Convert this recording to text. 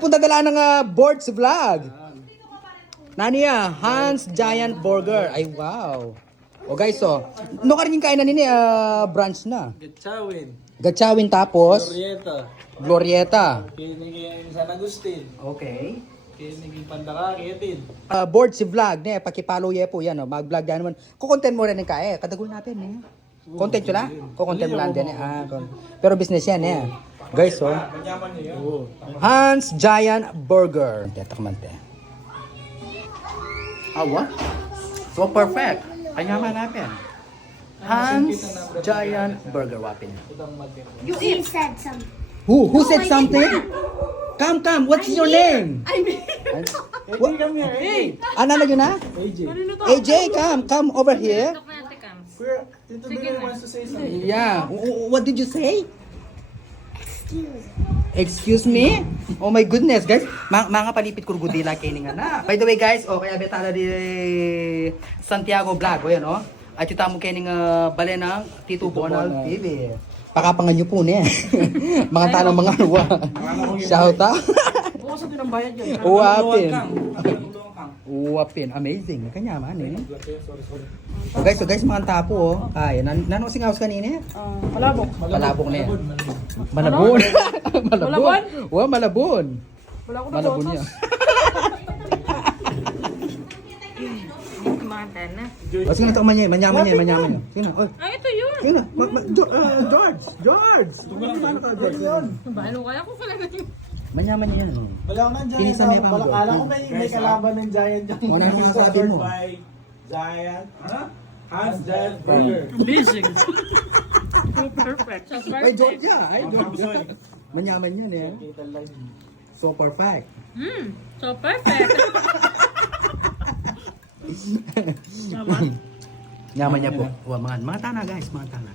pong dadala ng Boards Vlog? Naniya, Hans Giant Burger. Ay, wow. O guys, so, no ka rin yung kainan nini, brunch na. Gatchawin. Gatchawin tapos, Glorieta. Glorieta. Kinigin San Agustin. Okay. Kinigin Pandaka, Kiyatin. Boards Vlog, ne, pakipalo ye po yan, mag-vlog yan naman. Kukontent mo rin yung kaya, kadagol natin, eh. Content yun lang? Kukontent mo lang din, eh. Pero business yan, eh. Guys, so, Manyaman niyo yun. Hans Giant Burger. Tetakman, te. Ah, what? So perfect. Kanya natin. Hans Giant Burger Wapin. You said something. Who said something? Come. What's your name? I mean, Hey, come here. Hey! Ano yun na? AJ. AJ, come over here. Kuya, Tito Billy wants to say something. Yeah. What did you say? excuse. Excuse me? Oh my goodness, guys. Mga palipit kurgudila kining na. By the way, guys, kaya betala di Santiago Vlog, o yan, oh. At yung tamo kining bale ng Tito Bonal TV. Pakapangan nyo po niya. Mga tanong mga luwa. Shout out. Bukas din ang bayad yan. Uwapin. Uwapin. Amazing. Kanyaman, eh. So guys, mga tapo, oh. Kaya, nano singaws kanina? Malabok. Malabok na yan. Malabon. Malabon. Wow, malabon. Wala ko na Malabon niya. Mata na. O, sige na ito, manyaman niya. Sige na, oy. Ay, ito yun. Sige na. George! Balo kaya ko pala na yun. Manyaman niya yan. Wala ko na Giant. Pinisan niya pa, bro. Kala ko may kalaban ng Giant yung Wala na sinasabi mo. by Giant. Hans Giant Burger. Busy. Perfect. So Ay, perfect. George ya. Ay, George ya. Manyaman yan, eh. Kita lang. So perfect. So perfect. Nyaman niya po. Mga tana, guys. Mga tana.